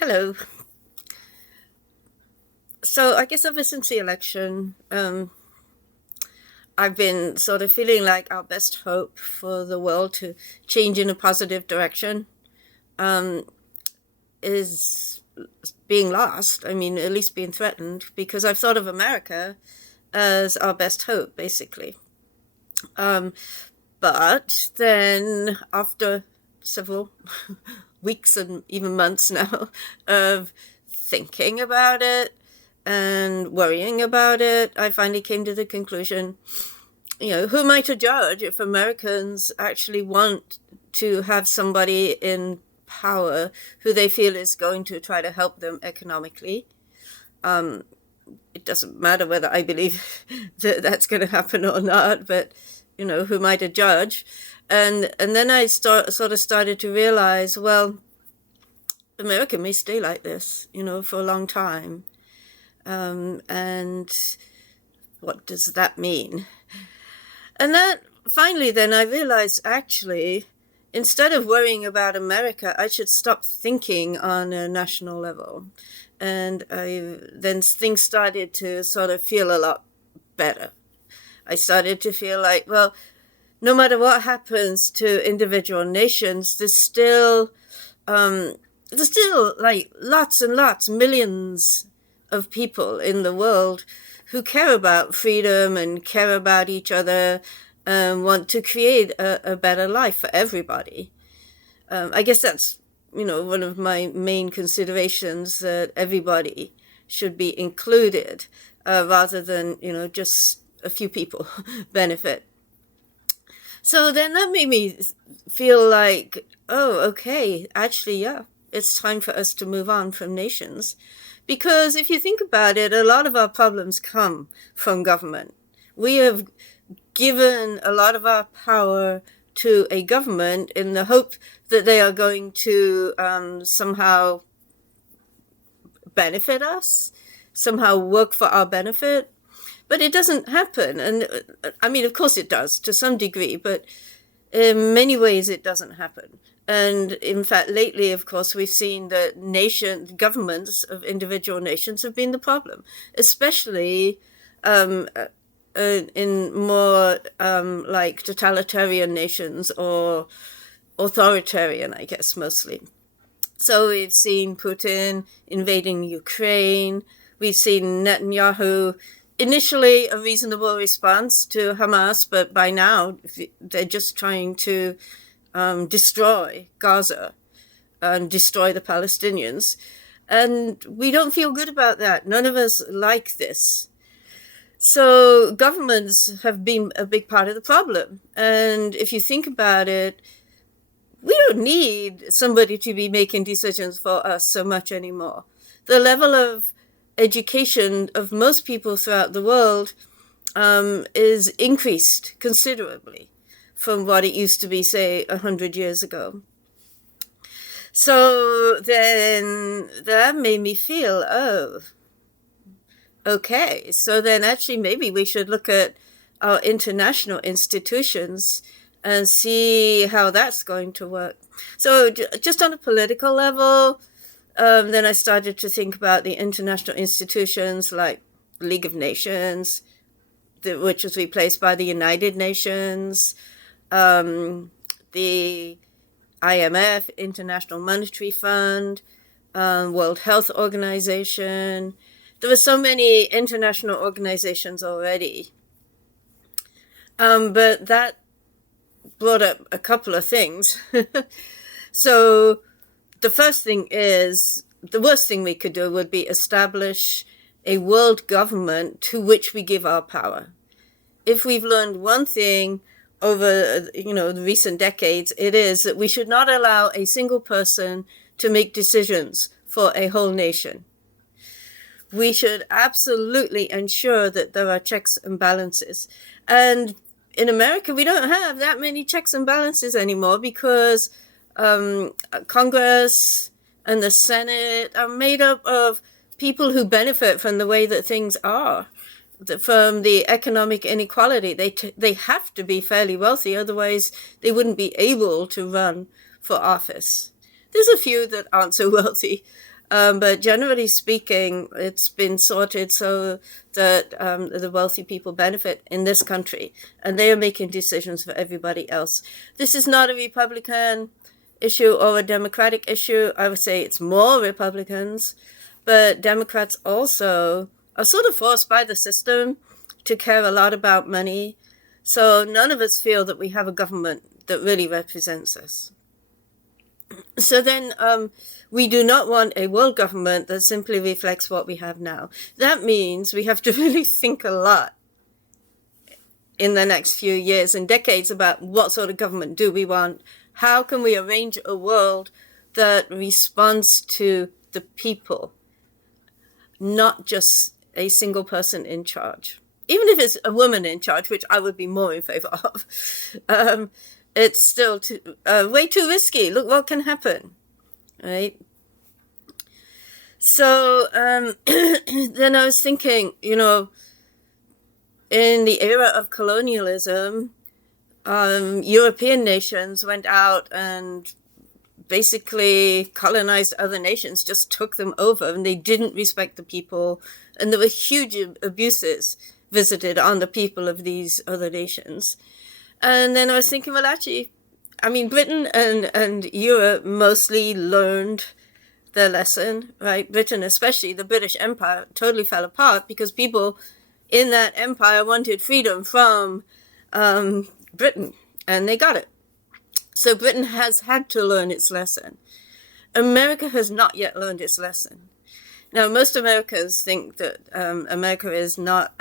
Hello. So I guess ever since the election, I've been sort of feeling like our best hope for the world to change in a positive direction um, is being lost. I mean, at least being threatened, because I've thought of America as our best hope, basically. Um, but then after several weeks and even months now of thinking about it and worrying about it, I finally came to the conclusion, who am I to judge if Americans actually want to have somebody in power who they feel is going to try to help them economically? It doesn't matter whether I believe that that's going to happen or not, but who am I to judge? And then I sort of started to realize, well, America may stay like this, for a long time. And what does that mean? And that finally, then I realized actually, instead of worrying about America, I should stop thinking on a national level. And then things started to sort of feel a lot better. I started to feel like, well, no matter what happens to individual nations, there's still like lots and lots, millions of people in the world who care about freedom and care about each other and want to create a better life for everybody. I guess that's, one of my main considerations, that everybody should be included rather than, just a few people benefit. So then that made me feel like, oh, okay, actually, yeah, it's time for us to move on from nations. Because if you think about it, a lot of our problems come from government. We have given a lot of our power to a government in the hope that they are going to somehow benefit us, somehow work for our benefit. But it doesn't happen. And I mean, of course it does to some degree, but in many ways it doesn't happen. And in fact, lately, of course, we've seen that governments of individual nations have been the problem, especially um, in more like totalitarian nations or authoritarian, I guess, mostly. So we've seen Putin invading Ukraine. We've seen Netanyahu, initially a reasonable response to Hamas, but by now they're just trying to destroy Gaza and destroy the Palestinians. And we don't feel good about that. None of us like this. So governments have been a big part of the problem. And if you think about it, we don't need somebody to be making decisions for us so much anymore. The level of education of most people throughout the world is increased considerably from what it used to be, say, 100 years ago. So then that made me feel, oh, okay. So then actually maybe we should look at our international institutions and see how that's going to work. So just on a political level, then I started to think about the international institutions like the League of Nations, which was replaced by the United Nations, the IMF, International Monetary Fund, World Health Organization. There were so many international organizations already. But that brought up a couple of things. So the first thing is, the worst thing we could do would be establish a world government to which we give our power. If we've learned one thing over, the recent decades, it is that we should not allow a single person to make decisions for a whole nation. We should absolutely ensure that there are checks and balances. And in America, we don't have that many checks and balances anymore because Congress and the Senate are made up of people who benefit from the way that things are, from the economic inequality. They have to be fairly wealthy, otherwise they wouldn't be able to run for office. There's a few that aren't so wealthy, But generally speaking, it's been sorted so that the wealthy people benefit in this country, and they are making decisions for everybody else. This is not a Republican issue or a Democratic issue. I would say it's more Republicans, but Democrats also are sort of forced by the system to care a lot about money. So none of us feel that we have a government that really represents us. So then we do not want a world government that simply reflects what we have now. That means we have to really think a lot in the next few years and decades about what sort of government do we want. How can we arrange a world that responds to the people, not just a single person in charge? Even if it's a woman in charge, which I would be more in favor of, it's still way too risky. Look what can happen, right? So then I was thinking, in the era of colonialism, European nations went out and basically colonized other nations, just took them over, and they didn't respect the people. And there were huge abuses visited on the people of these other nations. And then I was thinking, well, actually, Britain and Europe mostly learned their lesson, right? Britain, especially the British Empire, totally fell apart because people in that empire wanted freedom from Britain, and they got it. So Britain has had to learn its lesson. America has not yet learned its lesson. Now, most Americans think that America is not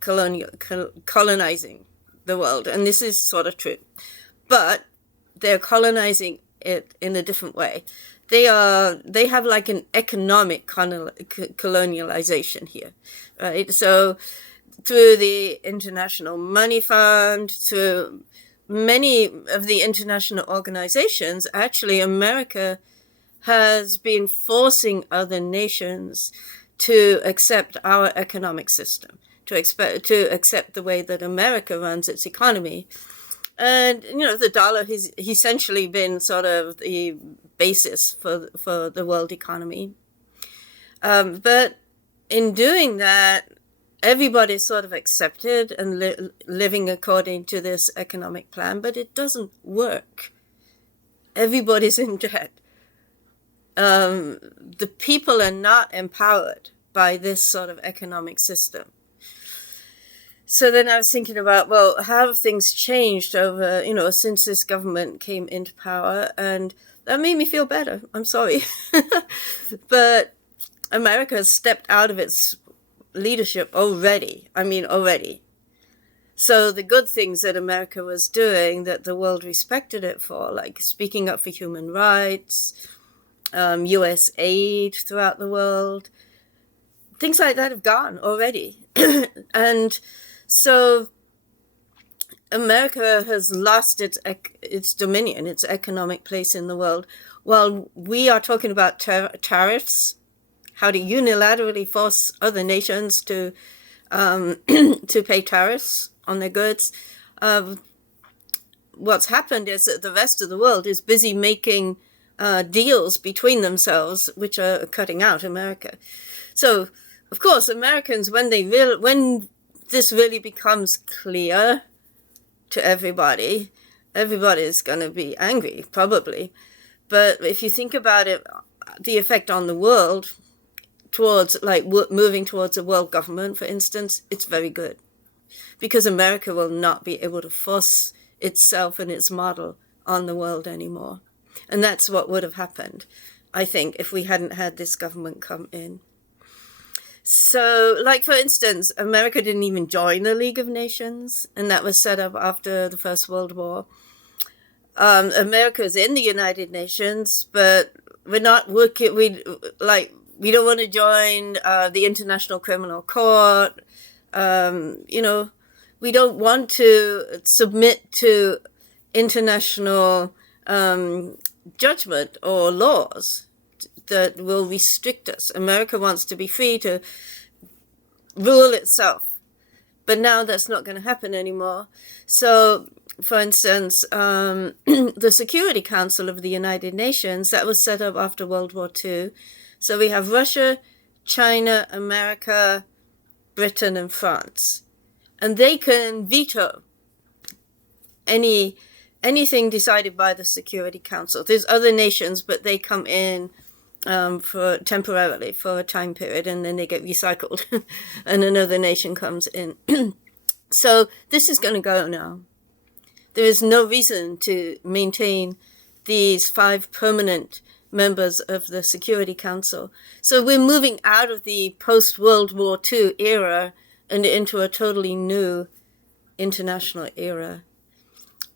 colonizing the world, and this is sort of true. But they're colonizing it in a different way. They have like an economic colonialization here, right? So through the International Money Fund, through many of the international organizations, actually America has been forcing other nations to accept our economic system, to accept the way that America runs its economy. And, the dollar has essentially been sort of the basis for the world economy. But in doing that, everybody's sort of accepted and living according to this economic plan, but it doesn't work. Everybody's in debt. The people are not empowered by this sort of economic system. So then I was thinking about, well, how have things changed over, since this government came into power? And that made me feel better. I'm sorry. But America has stepped out of its leadership already. Already. So the good things that America was doing that the world respected it for, like speaking up for human rights, U.S. aid throughout the world, things like that have gone already. And so America has lost its dominion, its economic place in the world, while we are talking about tariffs, how to unilaterally force other nations to pay tariffs on their goods. What's happened is that the rest of the world is busy making deals between themselves, which are cutting out America. So, of course, Americans, when this really becomes clear to everybody's going to be angry, probably. But if you think about it, the effect on the world towards, like, moving towards a world government, for instance, it's very good. Because America will not be able to force itself and its model on the world anymore. And that's what would have happened, I think, if we hadn't had this government come in. So, like, for instance, America didn't even join the League of Nations, and that was set up after the First World War. America is in the United Nations, but we're not working, we don't want to join the International Criminal Court. We don't want to submit to international judgment or laws that will restrict us. America wants to be free to rule itself. But now that's not going to happen anymore. So for instance, the Security Council of the United Nations, that was set up after World War II. So we have Russia, China, America, Britain, and France. And they can veto anything decided by the Security Council. There's other nations, but they come in for temporarily for a time period, and then they get recycled, and another nation comes in. So this is going to go now. There is no reason to maintain these 5 permanent members of the Security Council. So we're moving out of the post-World War II era and into a totally new international era.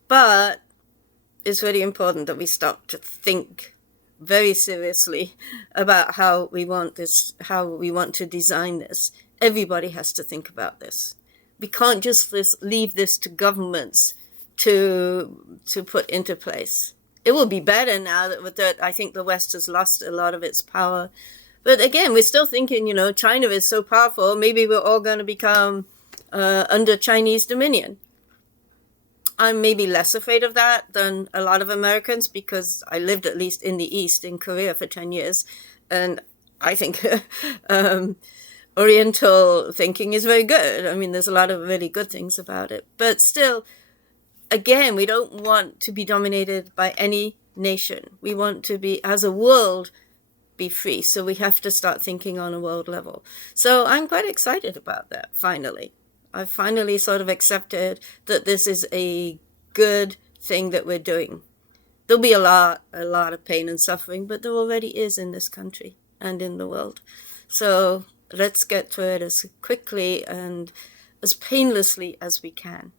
But it's really important that we start to think very seriously about how we want to design this. Everybody has to think about this. We can't just leave this to governments to put into place. It will be better now that I think the West has lost a lot of its power. But again, we're still thinking, China is so powerful, maybe we're all going to become under Chinese dominion. I'm maybe less afraid of that than a lot of Americans, because I lived at least in the East, in Korea, for 10 years. And I think Oriental thinking is very good. I mean, there's a lot of really good things about it. But still, again, we don't want to be dominated by any nation. We want to be, as a world, be free. So we have to start thinking on a world level. So I'm quite excited about that, finally. I've finally sort of accepted that this is a good thing that we're doing. There'll be a lot of pain and suffering, but there already is in this country and in the world. So let's get to it as quickly and as painlessly as we can.